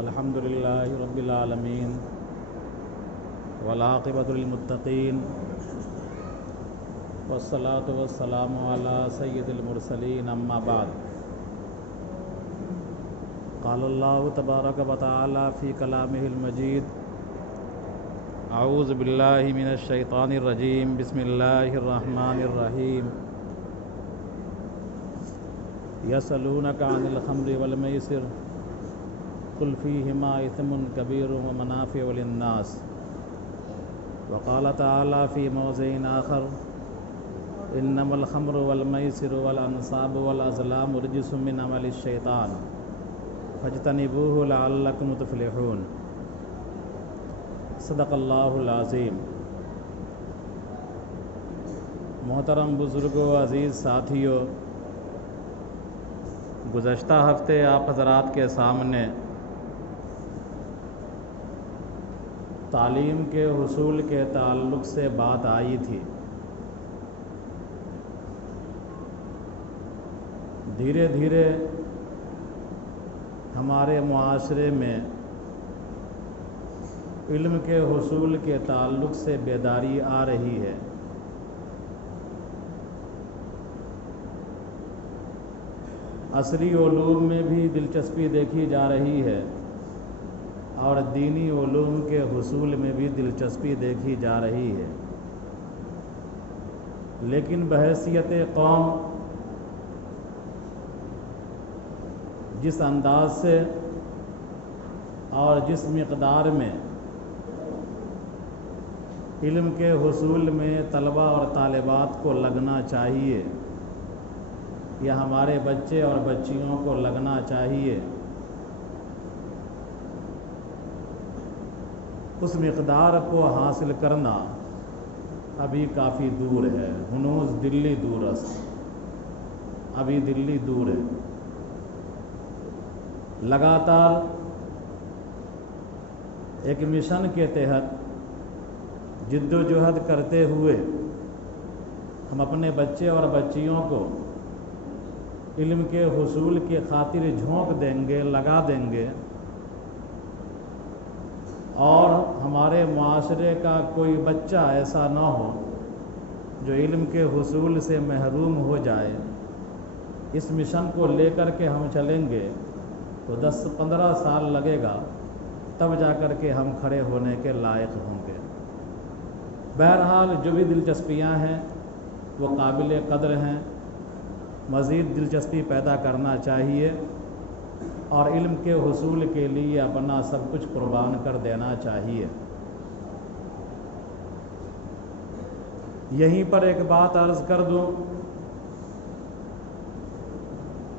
الحمد للہ رب العالمین والعاقبۃ للمتقین والصلاۃ والسلام علی سید المرسلین اما بعد قال اللہ تبارک و تعالی فی کلامہ المجید اعوذ باللہ من الشیطان الرجیم بسم اللہ الرحمن الرحیم یسألونک عن الخمر والمیسر قل فیہما اثم کبیر ومنافع للناس وقال تعالی فی موضع آخر انما الخمر والمیسر والانصاب والازلام رجس من عمل الشیطان فاجتنبوہ لعلکم تفلحون۔ صدق اللہ العظیم۔ محترم بزرگوں، عزیز ساتھیوں، گزشتہ ہفتے آپ حضرات کے سامنے تعلیم کے حصول کے تعلق سے بات آئی تھی۔ دھیرے دھیرے ہمارے معاشرے میں علم کے حصول کے تعلق سے بیداری آ رہی ہے۔ عصری علوم میں بھی دلچسپی دیکھی جا رہی ہے اور دینی علوم کے حصول میں بھی دلچسپی دیکھی جا رہی ہے، لیکن بحیثیت قوم جس انداز سے اور جس مقدار میں علم کے حصول میں طلبہ اور طالبات کو لگنا چاہیے یا ہمارے بچے اور بچیوں کو لگنا چاہیے، اس مقدار کو حاصل کرنا ابھی کافی دور ہے۔ ہنوز دلی دور است، ابھی دلی دور ہے۔ لگاتار ایک مشن کے تحت جد و جہد کرتے ہوئے ہم اپنے بچے اور بچیوں کو علم کے حصول کی خاطر جھونک دیں گے، لگا دیں گے، اور ہمارے معاشرے کا کوئی بچہ ایسا نہ ہو جو علم کے حصول سے محروم ہو جائے۔ اس مشن کو لے کر کے ہم چلیں گے تو 10-15 سال لگے گا، تب جا کر کے ہم کھڑے ہونے کے لائق ہوں گے۔ بہرحال جو بھی دلچسپیاں ہیں وہ قابل قدر ہیں، مزید دلچسپی پیدا کرنا چاہیے اور علم کے حصول کے لیے اپنا سب کچھ قربان کر دینا چاہیے۔ یہیں پر ایک بات عرض کر دوں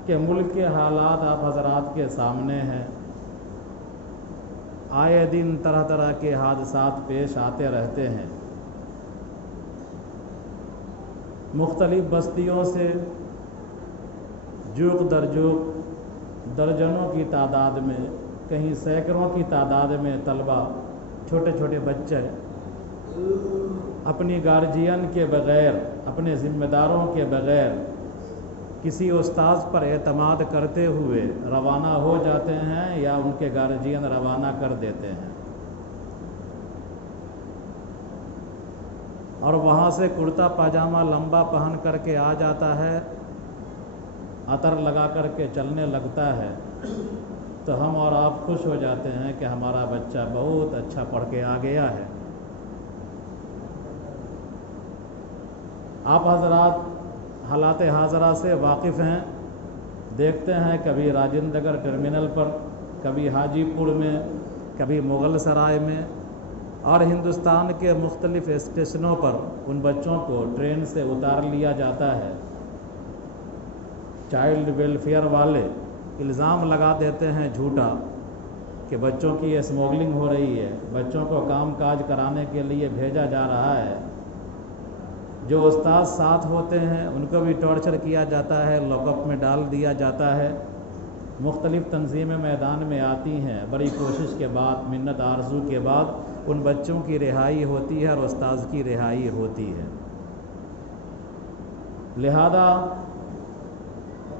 کہ ملک کے حالات آپ حضرات کے سامنے ہیں۔ آئے دن طرح طرح کے حادثات پیش آتے رہتے ہیں۔ مختلف بستیوں سے جوق در جوق درجنوں کی تعداد میں، کہیں سینکڑوں کی تعداد میں طلبہ، چھوٹے چھوٹے بچے اپنی گارجین کے بغیر، اپنے ذمہ داروں کے بغیر، کسی استاذ پر اعتماد کرتے ہوئے روانہ ہو جاتے ہیں یا ان کے گارجین روانہ کر دیتے ہیں، اور وہاں سے کرتا پاجامہ لمبا پہن کر کے آ جاتا ہے، عطر لگا کر کے چلنے لگتا ہے، تو ہم اور آپ خوش ہو جاتے ہیں کہ ہمارا بچہ بہت اچھا پڑھ کے آ گیا ہے۔ آپ حضرات حالات حاضرہ سے واقف ہیں، دیکھتے ہیں کبھی راجندر نگر ٹرمینل پر، کبھی حاجی پور میں، کبھی مغل سرائے میں، اور ہندوستان کے مختلف اسٹیشنوں پر ان بچوں کو ٹرین سے اتار لیا جاتا ہے۔ چائلڈ ویلفیئر والے الزام لگا دیتے ہیں جھوٹا کہ بچوں کی اسمگلنگ ہو رہی ہے، بچوں کو کام کاج کرانے کے لیے بھیجا جا رہا ہے۔ جو استاد ساتھ ہوتے ہیں ان کو بھی ٹارچر کیا جاتا ہے، لاک اپ میں ڈال دیا جاتا ہے۔ مختلف تنظیمیں میدان میں آتی ہیں، بڑی کوشش کے بعد، منت آرزو کے بعد ان بچوں کی رہائی ہوتی ہے اور استاذ کی رہائی ہوتی ہے۔ لہذا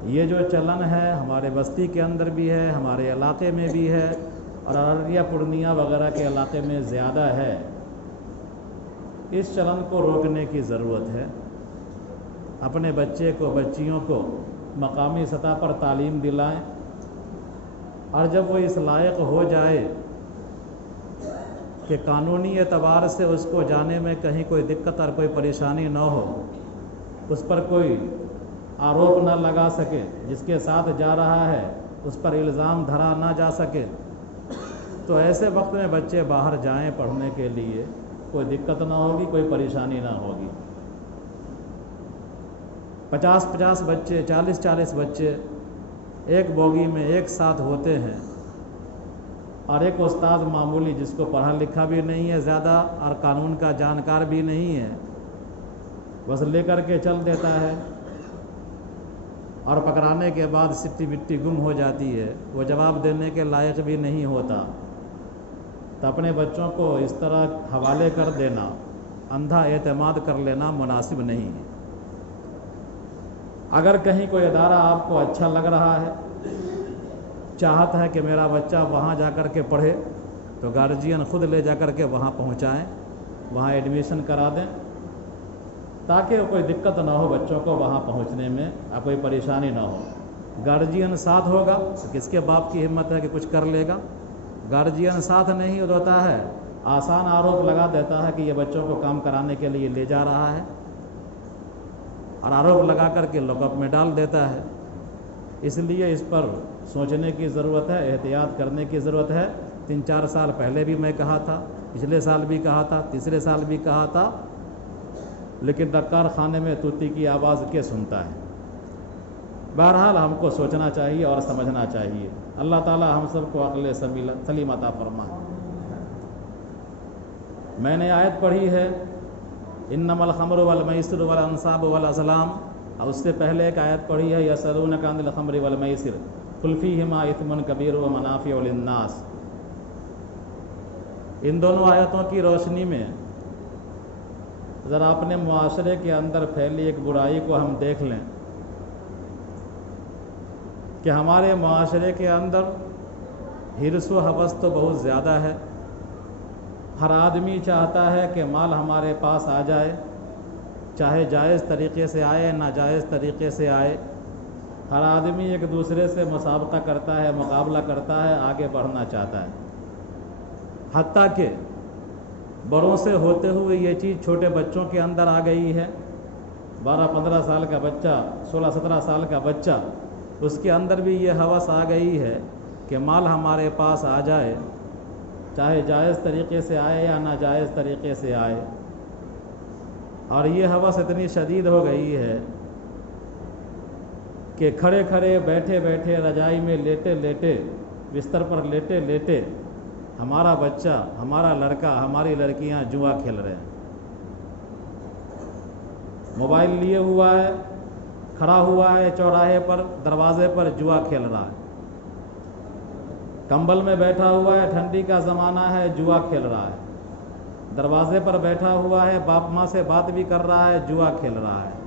یہ جو چلن ہے ہمارے بستی کے اندر بھی ہے، ہمارے علاقے میں بھی ہے، اور ارریہ پورنیہ وغیرہ کے علاقے میں زیادہ ہے، اس چلن کو روکنے کی ضرورت ہے۔ اپنے بچے کو بچیوں کو مقامی سطح پر تعلیم دلائیں، اور جب وہ اس لائق ہو جائے کہ قانونی اعتبار سے اس کو جانے میں کہیں کوئی دقت اور کوئی پریشانی نہ ہو، اس پر کوئی آروپ نہ لگا سکے، جس کے ساتھ جا رہا ہے اس پر الزام دھرا نہ جا سکے، تو ایسے وقت میں بچے باہر جائیں پڑھنے کے لیے، کوئی دقت نہ ہوگی، کوئی پریشانی نہ ہوگی۔ 50 بچے، 40 بچے ایک بوگی میں ایک ساتھ ہوتے ہیں، اور ایک استاد معمولی جس کو پڑھا لکھا بھی نہیں ہے زیادہ اور قانون کا جانکار بھی نہیں ہے، بس لے کر کے چل دیتا ہے، اور پکڑانے کے بعد سٹی بٹی گم ہو جاتی ہے، وہ جواب دینے کے لائق بھی نہیں ہوتا۔ تو اپنے بچوں کو اس طرح حوالے کر دینا، اندھا اعتماد کر لینا مناسب نہیں ہے۔ اگر کہیں کوئی ادارہ آپ کو اچھا لگ رہا ہے، چاہت ہے کہ میرا بچہ وہاں جا کر کے پڑھے، تو گارجین خود لے جا کر کے وہاں پہنچائیں، وہاں ایڈمیشن کرا دیں، تاکہ کوئی دقت نہ ہو بچوں کو وہاں پہنچنے میں، اور کوئی پریشانی نہ ہو۔ گارجین ساتھ ہوگا تو کس کے باپ کی ہمت ہے کہ کچھ کر لے گا؟ گارجین ساتھ نہیں ہوتا ہے، آسان آروپ لگا دیتا ہے کہ یہ بچوں کو کام کرانے کے لیے لے جا رہا ہے، اور آروپ لگا کر کے لاک اپ میں ڈال دیتا ہے۔ اس لیے اس پر سوچنے کی ضرورت ہے، احتیاط کرنے کی ضرورت ہے۔ 3-4 سال پہلے بھی میں کہا تھا، پچھلے سال بھی کہا تھا، تیسرے سال بھی کہا تھا، لیکن ڈکار خانے میں طوطی کی آواز کے سنتا ہے۔ بہرحال ہم کو سوچنا چاہیے اور سمجھنا چاہیے۔ اللہ تعالی ہم سب کو عقل سلیم عطا فرمائے۔ میں نے آیت پڑھی ہے انما الخمر والمیسر والانصاب والازلام، اور اس سے پہلے ایک آیت پڑھی ہے یسألونک عن الخمر والمیسر قل فیہما اثم کبیر ومنافع للناس۔ ان دونوں آیتوں کی روشنی میں ذرا اپنے معاشرے کے اندر پھیلی ایک برائی کو ہم دیکھ لیں کہ ہمارے معاشرے کے اندر حرص و حوث تو بہت زیادہ ہے۔ ہر آدمی چاہتا ہے کہ مال ہمارے پاس آ جائے، چاہے جائز طریقے سے آئے ناجائز طریقے سے آئے۔ ہر آدمی ایک دوسرے سے مسابقہ کرتا ہے، مقابلہ کرتا ہے، آگے بڑھنا چاہتا ہے۔ حتیٰ کہ بڑوں سے ہوتے ہوئے یہ چیز چھوٹے بچوں کے اندر آ گئی ہے۔ 12-15 سال کا بچہ، 16-17 سال کا بچہ، اس کے اندر بھی یہ ہوس آ گئی ہے کہ مال ہمارے پاس آ جائے، چاہے جائز طریقے سے آئے یا ناجائز طریقے سے آئے۔ اور یہ ہوس اتنی شدید ہو گئی ہے کہ کھڑے کھڑے، بیٹھے بیٹھے، رجائی میں لیٹے لیٹے، بستر پر لیٹے لیٹے ہمارا بچہ، ہمارا لڑکا، ہماری لڑکیاں جوا کھیل رہے ہیں۔ موبائل لیے ہوا ہے، کھڑا ہوا ہے چوراہے پر، دروازے پر، جوا کھیل رہا ہے۔ کمبل میں بیٹھا ہوا ہے، ٹھنڈی کا زمانہ ہے، جوا کھیل رہا ہے۔ دروازے پر بیٹھا ہوا ہے، باپ ماں سے بات بھی کر رہا ہے، جوا کھیل رہا ہے۔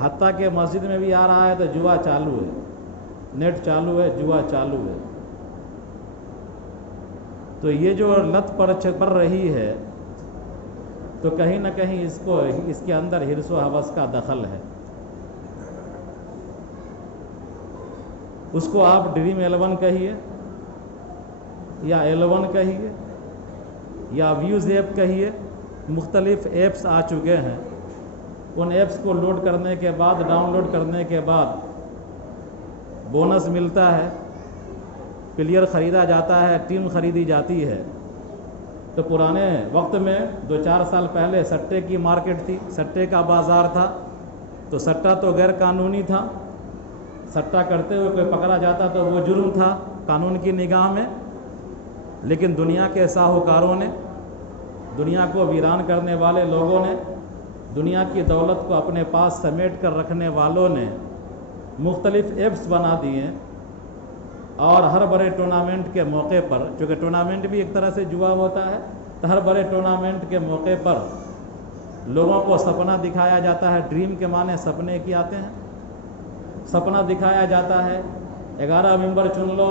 حتیٰ کہ مسجد میں بھی آ رہا ہے تو جوا چالو ہے، نیٹ چالو ہے، جوا چالو ہے۔ تو یہ جو لت پڑ رہی ہے، تو کہیں نہ کہیں اس کے اندر حرص و ہوس کا دخل ہے۔ اس کو آپ ڈریم 11 کہیے، یا 11 کہیے، یا ویوز ایپ کہیے، مختلف ایپس آ چکے ہیں۔ ان ایپس کو لوڈ کرنے کے بعد، ڈاؤن لوڈ کرنے کے بعد بونس ملتا ہے، پلیئر خریدا جاتا ہے، ٹیم خریدی جاتی ہے۔ تو پرانے وقت میں 2-4 سال پہلے سٹے کی مارکیٹ تھی، سٹے کا بازار تھا، تو سٹا تو غیر قانونی تھا، سٹا کرتے ہوئے کوئی پکڑا جاتا تو وہ جرم تھا قانون کی نگاہ میں۔ لیکن دنیا کے ساہوکاروں نے، دنیا کو ویران کرنے والے لوگوں نے، دنیا کی دولت کو اپنے پاس سمیٹ کر رکھنے والوں نے مختلف ایپس بنا دیے، اور ہر بڑے ٹورنامنٹ کے موقع پر، چونکہ ٹورنامنٹ بھی ایک طرح سے جوا ہوتا ہے، تو ہر بڑے ٹورنامنٹ کے موقع پر لوگوں کو سپنا دکھایا جاتا ہے۔ ڈریم کے معنی سپنے کی آتے ہیں۔ سپنا دکھایا جاتا ہے 11 ممبر چن لو،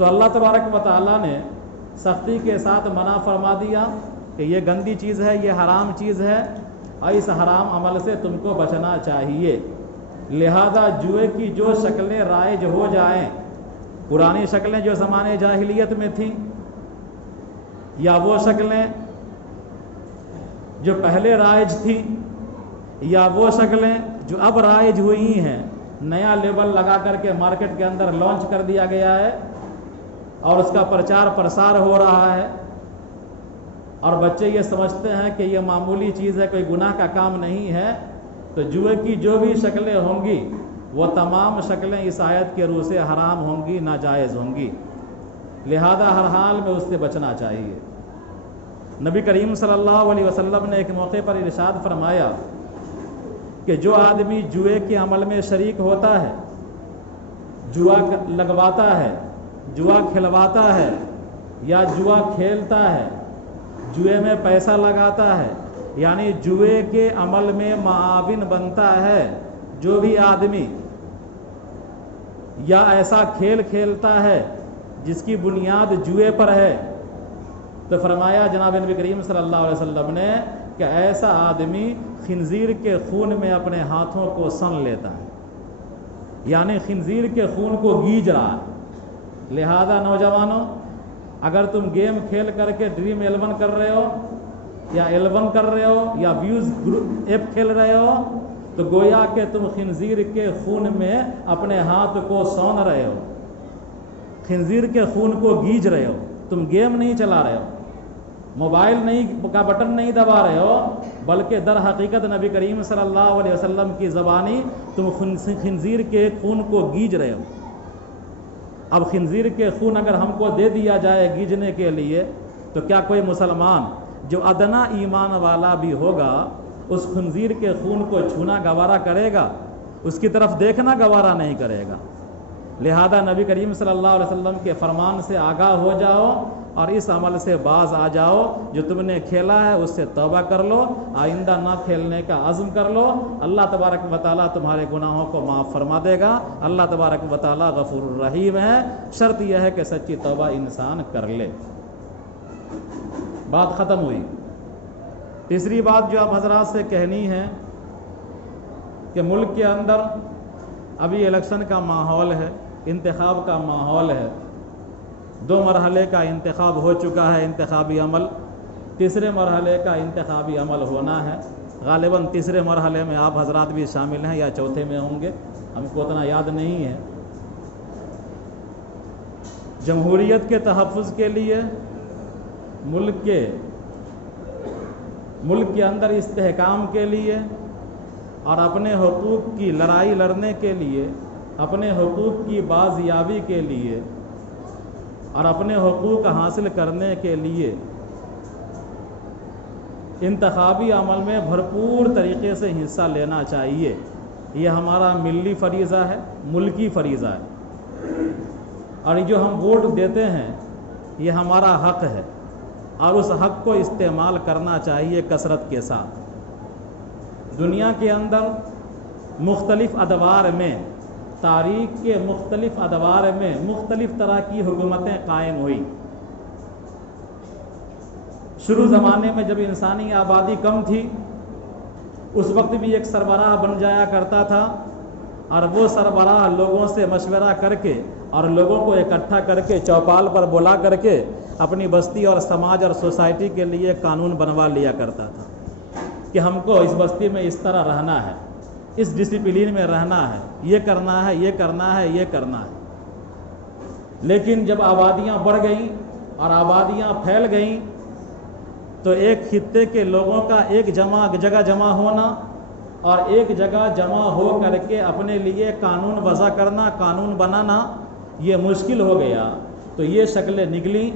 تو اللہ تبارک و تعالیٰ نے سختی کے ساتھ منع فرما دیا کہ یہ گندی چیز ہے، یہ حرام چیز ہے اور اس حرام عمل سے تم کو بچنا چاہیے۔ لہذا جوئے کی جو شکلیں رائج ہو جائیں، پرانی شکلیں جو زمانے جاہلیت میں تھیں، یا وہ شکلیں جو پہلے رائج تھیں، یا وہ شکلیں جو اب رائج ہوئی ہیں، نیا لیبل لگا کر کے مارکیٹ کے اندر لانچ کر دیا گیا ہے اور اس کا پرچار پرسار ہو رہا ہے، اور بچے یہ سمجھتے ہیں کہ یہ معمولی چیز ہے، کوئی گناہ کا کام نہیں ہے، تو جوئے کی جو بھی شکلیں ہوں گی وہ تمام شکلیں اس آیت کے روح سے حرام ہوں گی، ناجائز ہوں گی، لہذا ہر حال میں اس سے بچنا چاہیے۔ نبی کریم صلی اللہ علیہ وسلم نے ایک موقع پر ارشاد فرمایا کہ جو آدمی جوئے کے عمل میں شریک ہوتا ہے، جوا لگواتا ہے، جوا کھلواتا ہے یا جوا کھیلتا ہے، جوئے میں پیسہ لگاتا ہے، یعنی جوئے کے عمل میں معاون بنتا ہے جو بھی آدمی، یا ایسا کھیل کھیلتا ہے جس کی بنیاد جوئے پر ہے، تو فرمایا جناب نبی کریم صلی اللہ علیہ وسلم نے کہ ایسا آدمی خنزیر کے خون میں اپنے ہاتھوں کو سن لیتا ہے، یعنی خنزیر کے خون کو گیج رہا ہے۔ لہذا نوجوانوں، اگر تم گیم کھیل کر کے ڈریم 11 کر رہے ہو یا 11 کر رہے ہو یا ویوز ایپ کھیل رہے ہو، تو گویا کہ تم خنزیر کے خون میں اپنے ہاتھ کو سون رہے ہو، خنزیر کے خون کو گیج رہے ہو، تم گیم نہیں چلا رہے ہو، موبائل نہیں کا بٹن نہیں دبا رہے ہو، بلکہ در حقیقت نبی کریم صلی اللہ علیہ وسلم کی زبانی تم خنزیر کے خون کو گیج رہے ہو۔ اب خنزیر کے خون اگر ہم کو دے دیا جائے گیجنے کے لیے، تو کیا کوئی مسلمان جو ادنا ایمان والا بھی ہوگا اس خنزیر کے خون کو چھونا گوارا کرے گا؟ اس کی طرف دیکھنا گوارا نہیں کرے گا۔ لہذا نبی کریم صلی اللہ علیہ وسلم کے فرمان سے آگاہ ہو جاؤ اور اس عمل سے باز آ جاؤ، جو تم نے کھیلا ہے اس سے توبہ کر لو، آئندہ نہ کھیلنے کا عزم کر لو، اللہ تبارک و تعالیٰ تمہارے گناہوں کو معاف فرما دے گا۔ اللہ تبارک و تعالیٰ غفور الرحیم ہے، شرط یہ ہے کہ سچی توبہ انسان کر لے۔ بات ختم ہوئی۔ تیسری بات جو اب حضرات سے کہنی ہے کہ ملک کے اندر ابھی الیکشن کا ماحول ہے، انتخاب کا ماحول ہے، 2 مرحلے کا انتخاب ہو چکا ہے، انتخابی عمل، تیسرے مرحلے کا انتخابی عمل ہونا ہے۔ غالباً تیسرے مرحلے میں آپ حضرات بھی شامل ہیں یا چوتھے میں ہوں گے، ہم کو اتنا یاد نہیں ہے۔ جمہوریت کے تحفظ کے لیے، ملک کے اندر استحکام کے لیے اور اپنے حقوق کی لڑائی لڑنے کے لیے، اپنے حقوق کی بازیابی کے لیے اور اپنے حقوق حاصل کرنے کے لیے انتخابی عمل میں بھرپور طریقے سے حصہ لینا چاہیے۔ یہ ہمارا ملی فریضہ ہے، ملکی فریضہ ہے، اور یہ جو ہم ووٹ دیتے ہیں یہ ہمارا حق ہے، اور اس حق کو استعمال کرنا چاہیے کثرت کے ساتھ۔ دنیا کے اندر مختلف ادوار میں، تاریخ کے مختلف ادوار میں مختلف طرح کی حکومتیں قائم ہوئی۔ شروع زمانے میں جب انسانی آبادی کم تھی، اس وقت بھی ایک سربراہ بن جایا کرتا تھا، اور وہ سربراہ لوگوں سے مشورہ کر کے اور لوگوں کو اکٹھا کر کے چوپال پر بلا کر کے اپنی بستی اور سماج اور سوسائٹی کے لیے قانون بنوا لیا کرتا تھا کہ ہم کو اس بستی میں اس طرح رہنا ہے، اس ڈسپلین میں رہنا ہے، یہ کرنا ہے، یہ کرنا ہے، یہ کرنا ہے۔ لیکن جب آبادیاں بڑھ گئیں اور آبادیاں پھیل گئیں تو ایک خطے کے لوگوں کا ایک جگہ جمع ہونا اور ایک جگہ جمع ہو کر کے اپنے لیے قانون وضع کرنا، قانون بنانا یہ مشکل ہو گیا۔ تو یہ شکلیں نکلیں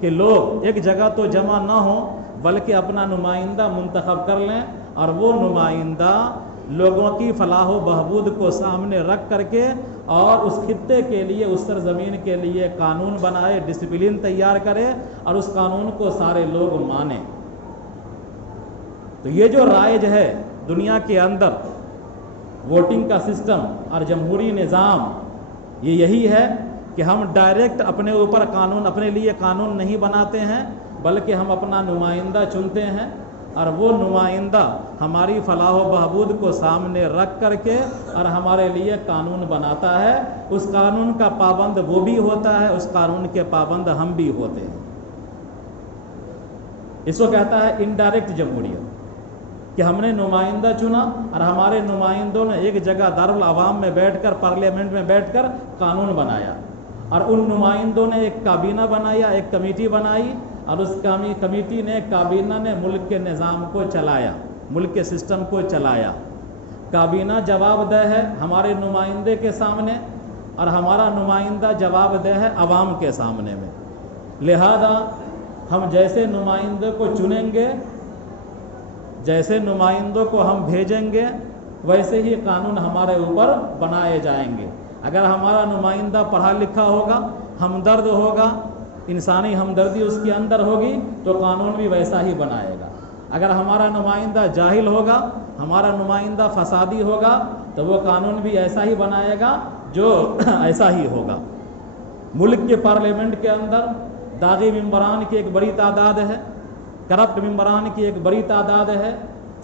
کہ لوگ ایک جگہ تو جمع نہ ہوں بلکہ اپنا نمائندہ منتخب کر لیں، اور وہ نمائندہ لوگوں کی فلاح و بہبود کو سامنے رکھ کر کے اور اس خطے کے لیے، اس سرزمین کے لیے قانون بنائے، ڈسپلن تیار کرے اور اس قانون کو سارے لوگ مانیں۔ تو یہ جو رائج ہے دنیا کے اندر ووٹنگ کا سسٹم اور جمہوری نظام، یہ یہی ہے کہ ہم ڈائریکٹ اپنے اوپر قانون، اپنے لیے قانون نہیں بناتے ہیں، بلکہ ہم اپنا نمائندہ چنتے ہیں، اور وہ نمائندہ ہماری فلاح و بہبود کو سامنے رکھ کر کے اور ہمارے لیے قانون بناتا ہے۔ اس قانون کا پابند وہ بھی ہوتا ہے، اس قانون کے پابند ہم بھی ہوتے ہیں۔ اس کو کہتا ہے انڈائریکٹ جمہوریت، کہ ہم نے نمائندہ چنا اور ہمارے نمائندوں نے ایک جگہ دارالعوام میں بیٹھ کر، پارلیمنٹ میں بیٹھ کر قانون بنایا، اور ان نمائندوں نے ایک کابینہ بنایا، ایک کمیٹی بنائی، اور اس کمیٹی نے، کابینہ نے ملک کے نظام کو چلایا، ملک کے سسٹم کو چلایا۔ کابینہ جواب دہ ہے ہمارے نمائندے کے سامنے، اور ہمارا نمائندہ جواب دہ ہے عوام کے سامنے میں۔ لہذا ہم جیسے نمائندے کو چنیں گے، جیسے نمائندوں کو ہم بھیجیں گے، ویسے ہی قانون ہمارے اوپر بنائے جائیں گے۔ اگر ہمارا نمائندہ پڑھا لکھا ہوگا، ہمدرد ہوگا، انسانی ہمدردی اس کے اندر ہوگی، تو قانون بھی ویسا ہی بنائے گا۔ اگر ہمارا نمائندہ جاہل ہوگا، ہمارا نمائندہ فسادی ہوگا، تو وہ قانون بھی ایسا ہی بنائے گا جو ایسا ہی ہوگا۔ ملک کے پارلیمنٹ کے اندر داغی ممبران کی ایک بڑی تعداد ہے، کرپٹ ممبران کی ایک بڑی تعداد ہے،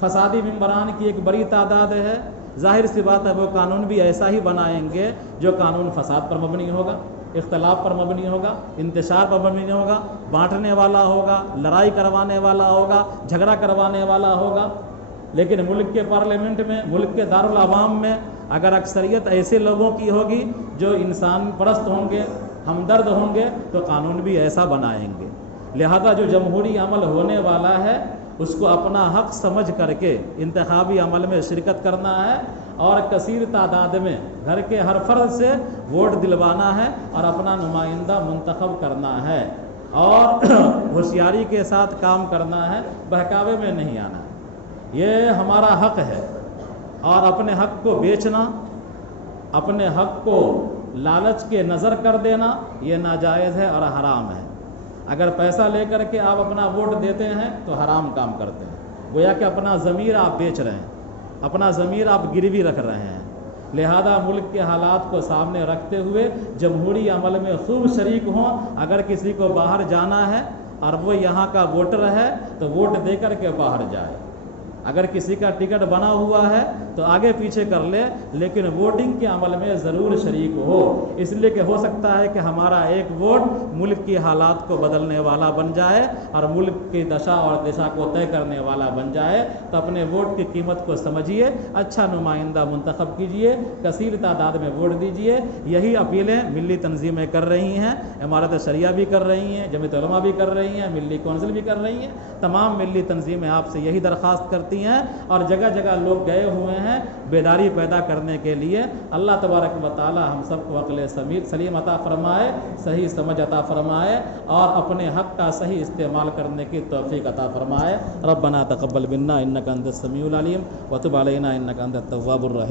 فسادی ممبران کی ایک بڑی تعداد ہے۔ ظاہر سی بات ہے وہ قانون بھی ایسا ہی بنائیں گے جو قانون فساد پر مبنی ہوگا، اختلاف پر مبنی ہوگا، انتشار پر مبنی ہوگا، بانٹنے والا ہوگا، لڑائی کروانے والا ہوگا، جھگڑا کروانے والا ہوگا۔ لیکن ملک کے پارلیمنٹ میں، ملک کے دارالعوام میں اگر اکثریت ایسے لوگوں کی ہوگی جو انسان پرست ہوں گے، ہمدرد ہوں گے، تو قانون بھی ایسا بنائیں گے۔ لہذا جو جمہوری عمل ہونے والا ہے اس کو اپنا حق سمجھ کر کے انتخابی عمل میں شرکت کرنا ہے، اور کثیر تعداد میں گھر کے ہر فرد سے ووٹ دلوانا ہے اور اپنا نمائندہ منتخب کرنا ہے، اور ہوشیاری کے ساتھ کام کرنا ہے، بہکاوے میں نہیں آنا۔ یہ ہمارا حق ہے، اور اپنے حق کو بیچنا، اپنے حق کو لالچ کے نظر کر دینا، یہ ناجائز ہے اور حرام ہے۔ اگر پیسہ لے کر کے آپ اپنا ووٹ دیتے ہیں تو حرام کام کرتے ہیں، گویا کہ اپنا ضمیر آپ بیچ رہے ہیں، اپنا ضمیر آپ گروی رکھ رہے ہیں۔ لہذا ملک کے حالات کو سامنے رکھتے ہوئے جمہوری عمل میں خوب شریک ہوں۔ اگر کسی کو باہر جانا ہے اور وہ یہاں کا ووٹر ہے تو ووٹ دے کر کے باہر جائے۔ اگر کسی کا ٹکٹ بنا ہوا ہے تو آگے پیچھے کر لے، لیکن ووٹنگ کے عمل میں ضرور شریک ہو، اس لیے کہ ہو سکتا ہے کہ ہمارا ایک ووٹ ملک کی حالات کو بدلنے والا بن جائے اور ملک کی دشا اور دشا کو طے کرنے والا بن جائے۔ تو اپنے ووٹ کی قیمت کو سمجھیے، اچھا نمائندہ منتخب کیجیے، کثیر تعداد میں ووٹ دیجیے۔ یہی اپیلیں ملی تنظیمیں کر رہی ہیں، امارت شریعہ بھی کر رہی ہیں، جمعیت علماء بھی کر رہی ہیں، ملی کونسل بھی کر رہی ہیں۔ تمام ملی تنظیمیں آپ سے یہی درخواست کرتی ہیں، اور جگہ جگہ لوگ گئے ہوئے ہیں بیداری پیدا کرنے کے لیے۔ اللہ تبارک و تعالی ہم سب کو عقل سلیم عطا فرمائے، صحیح سمجھ عطا فرمائے، اور اپنے حق کا صحیح استعمال کرنے کی توفیق عطا فرمائے۔ ربنا تقبل منا انک انت السمیع العلیم وتب علینا انک انت التواب الرحیم۔